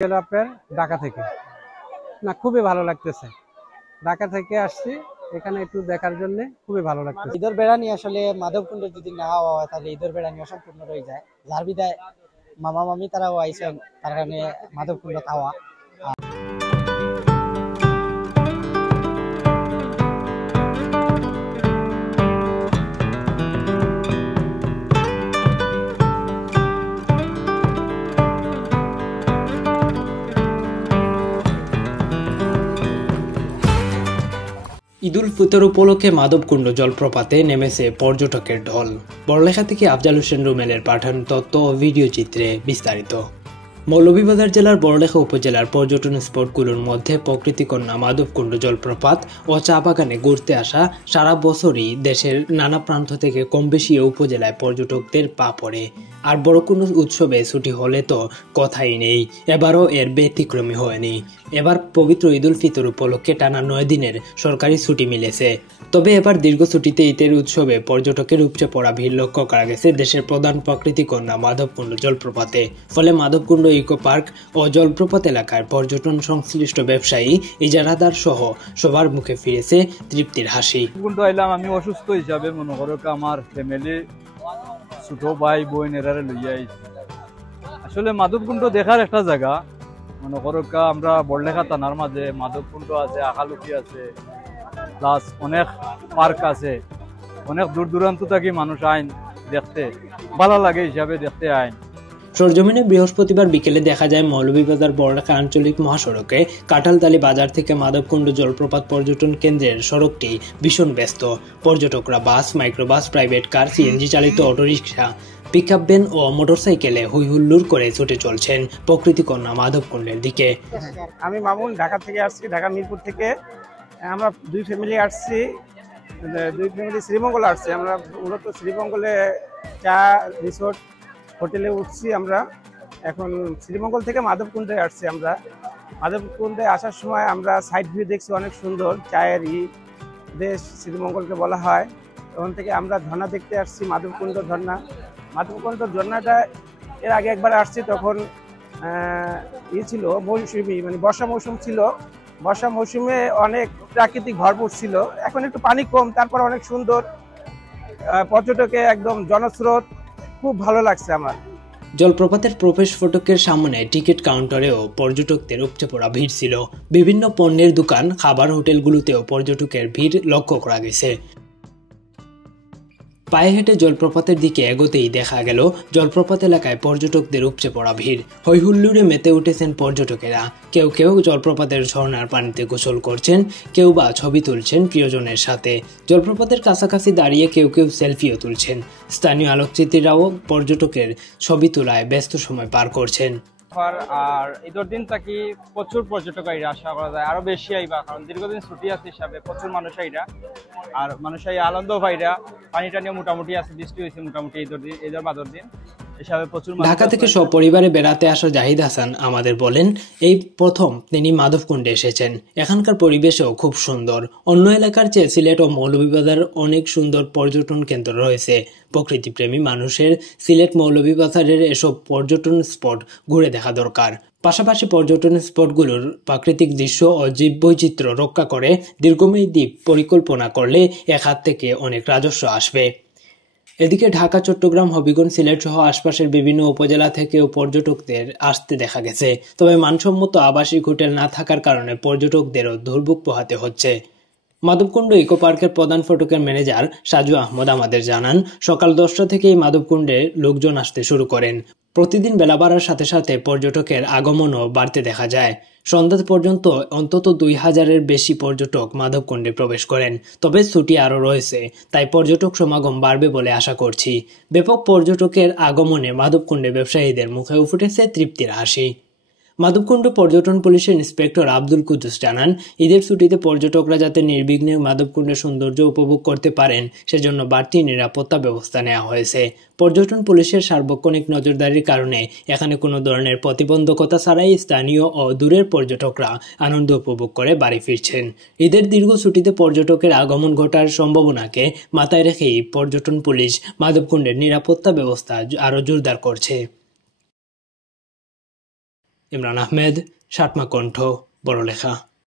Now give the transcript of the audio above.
আপনার ঢাকা থেকে না খুবই ভালো লাগতেছে। ঢাকা থেকে আসছি এখানে একটু দেখার জন্য, খুবই ভালো লাগতেছে। ঈদের বেড়ানি আসলে মাধবকুণ্ড যদি না হয় তাহলে ঈদের বেড়ানি অসম্পূর্ণ রয়ে যায়। যার বিদায় মামা মামি তারাও আইসেন, তার কারণে মাধবকুণ্ড খাওয়া। ঈদুল ফিতর উপলক্ষে মাধবকুণ্ড জলপ্রপাতে নেমেছে পর্যটকের ঢল। বড়লেখা থেকে আফজাল হোসেন রুমেলের পাঠানো তথ্য ও ভিডিও চিত্রে বিস্তারিত। মৌলভীবাজার জেলার বড়লেখা উপজেলার পর্যটন স্পটগুলোর মধ্যে প্রকৃতিকন্যা মাধবকুণ্ড জলপ্রপাত ও চা বাগানে ঘুরতে আসা সারা বছরই দেশের নানা প্রান্ত থেকে কম বেশি উপজেলায় পর্যটকদের পা পড়ে। আর বড় কোনো উৎসবে ছুটি হলে তো কথাই নেই, এবারও এর ব্যতিক্রমী হয়নি। এবার পবিত্র ঈদুল ফিতর উপলক্ষে টানা 9 দিনের সরকারি ছুটি মিলেছে। তবে এবার দীর্ঘ ছুটিতে ঈদের উৎসবে পর্যটকের উপচে পড়া ভিড় লক্ষ্য করা গেছে দেশের প্রধান প্রাকৃতিকন্যা মাধবকুণ্ড জলপ্রপাতে। ফলে মাধবকুণ্ড ইকো পার্ক ও জলপ্রপাত এলাকার পর্যটন সংশ্লিষ্ট ব্যবসায়ী, ইজারাদার সহ সবার মুখে ফিরেছে তৃপ্তির হাসি। আমি অসুস্থ হিসাবে মনে করো আমার ফ্যামিলি ছোট ভাই বোন এরা লইয়া আইছি। আসলে মাধবকুণ্ড দেখার একটা জায়গা, মনে করো আমরা বড়লেখা থানার মাঝে মাধবকুণ্ড আছে, আকালুকি আছে, প্লাস অনেক পার্ক আছে, অনেক দূর দূরান্ত থেকে মানুষ আইন দেখতে, ভালো লাগে হিসাবে দেখতে আইন। সরজমিনে বৃহস্পতিবার বিকেলে দেখা যায় মৌলভীবাজার বড়লেখা আঞ্চলিক মহাসড়কে কাঁঠালতলী বাজার থেকে মাধবকুণ্ড জলপ্রপাত পর্যটন কেন্দ্রের সড়কটি ভীষণ ব্যস্ত। পর্যটকরা বাস, মাইক্রোবাস, প্রাইভেট কার, সিএনজি চালিত অটোরিকশা, পিকআপ ভ্যান ও মোটরসাইকেলে হুইহুল্লুর করে ছুটে চলছেন প্রকৃতিকন্যা মাধবকুণ্ডের দিকে। আমি মামুন, ঢাকা থেকে আসছি, ঢাকা মিরপুর থেকে। আমরা দুই ফ্যামিলি আসছি, শ্রীমঙ্গল আসছি। আমরা মূলত শ্রীমঙ্গলে চা রিসোর্ট হোটেলে উঠছি। আমরা এখন শ্রীমঙ্গল থেকে মাধবকুণ্ডে আসছি। আমরা মাধবকুণ্ডে আসার সময় আমরা সাইড ভিউ দেখছি, অনেক সুন্দর, চায়ের দেশ শ্রীমঙ্গলকে বলা হয়। ওখান থেকে আমরা ঝর্ণা দেখতে আসছি, মাধবকুণ্ড ঝর্ণা। মাধবকুণ্ড ঝর্ণাটা এর আগে একবার আসছি, তখন ছিল মৌসুমি, মানে বর্ষা মৌসুম ছিল। বর্ষা মৌসুমে অনেক প্রাকৃতিক ভরপুর ছিল, এখন একটু পানি কম, তারপর অনেক সুন্দর, পর্যটকে একদম জনস্রোত, খুব ভালো লাগছে আমার। জলপ্রপাতের প্রবেশ ফটকের সামনে টিকিট কাউন্টারেও পর্যটকদের উপচে পড়া ভিড় ছিল। বিভিন্ন পণ্যের দোকান, খাবার, হোটেলগুলোতেও পর্যটকের ভিড় লক্ষ্য করা গেছে। পায়ে হেঁটে জলপ্রপাতের দিকে এগোতেই দেখা গেল জলপ্রপাত এলাকায় পর্যটকদের উপচে পড়া ভিড়। হৈহুল্লোড়ে মেতে উঠেছেন পর্যটকেরা। কেউ কেউ জলপ্রপাতের ঝর্ণার পানিতে গোসল করছেন, কেউ বা ছবি তুলছেন প্রিয়জনের সাথে। জলপ্রপাতের কাছাকাছি দাঁড়িয়ে কেউ কেউ সেলফিও তুলছেন। স্থানীয় আলোকচিত্রীরাও পর্যটকের ছবি তোলায় ব্যস্ত সময় পার করছেন। আর ঈদের দিন থাকি প্রচুর পর্যটক আইরা, আশা করা যায় আরো বেশি আইবা, কারণ দীর্ঘদিন ছুটি আছে হিসাবে প্রচুর মানুষ আইরা, আর মানুষ আই আনন্দ পাইরা। পানি টানিও মোটামুটি আছে, বৃষ্টি হয়েছে মোটামুটি ঈদের বাদর দিন হিসাবে প্রচুর। ঢাকা থেকে সপরিবারে বেড়াতে আসা জাহিদ হাসান আমাদের বলেন, এই প্রথম তিনি মাধবকুণ্ডে এসেছেন। এখানকার পরিবেশও খুব সুন্দর। অন্য এলাকার চেয়ে সিলেট ও মৌলভীবাজার অনেক সুন্দর পর্যটন কেন্দ্র রয়েছে। প্রকৃতিপ্রেমী মানুষের সিলেট মৌলভীবাজারের এসব পর্যটন স্পট ঘুরে দেখা দরকার। পাশাপাশি পর্যটন স্পটগুলোর প্রাকৃতিক দৃশ্য ও জীববৈচিত্র্য রক্ষা করে দীর্ঘমেয়াদী পরিকল্পনা করলে এক হাত থেকে অনেক রাজস্ব আসবে। এদিকে ঢাকা, চট্টগ্রাম, হবিগঞ্জ, সিলেট সহ আশপাশের বিভিন্ন উপজেলা থেকেও পর্যটকদের আসতে দেখা গেছে। তবে মানসম্মত আবাসিক হোটেল না থাকার কারণে পর্যটকদেরও দুর্ভোগ পোহাতে হচ্ছে। মাধবকুণ্ড ইকো পার্কের প্রধান ফটকের ম্যানেজার সাজু আহমদ আমাদের জানান, সকাল 10টা থেকেই মাধবকুণ্ডে লোকজন আসতে শুরু করেন। প্রতিদিন বেলা বাড়ার সাথে সাথে পর্যটকের আগমনও বাড়তে দেখা যায়। সন্ধ্যা পর্যন্ত অন্তত 2000-এর বেশি পর্যটক মাধবকুণ্ডে প্রবেশ করেন। তবে ছুটি আরও রয়েছে, তাই পর্যটক সমাগম বাড়বে বলে আশা করছি। ব্যাপক পর্যটকের আগমনে মাধবকুণ্ডে ব্যবসায়ীদের মুখে ফুটেছে তৃপ্তির হাসি। মাধবকুণ্ড পর্যটন পুলিশের ইন্সপেক্টর আব্দুল কুদ্দুস জানান, ঈদের ছুটিতে পর্যটকরা যাতে নির্বিঘ্নে মাধবকুণ্ডের সৌন্দর্য উপভোগ করতে পারেন সেজন্য বাড়তি নিরাপত্তা ব্যবস্থা নেওয়া হয়েছে। পর্যটন পুলিশের সার্বক্ষণিক নজরদারির কারণে এখানে কোনো ধরনের প্রতিবন্ধকতা ছাড়াই স্থানীয় ও দূরের পর্যটকরা আনন্দ উপভোগ করে বাড়ি ফিরছেন। ঈদের দীর্ঘ ছুটিতে পর্যটকের আগমন ঘটার সম্ভাবনাকে মাথায় রেখেই পর্যটন পুলিশ মাধবকুণ্ডের নিরাপত্তা ব্যবস্থা আরও জোরদার করছে। ইমরান আহমেদ, সাতমা কণ্ঠ, বড়লেখা।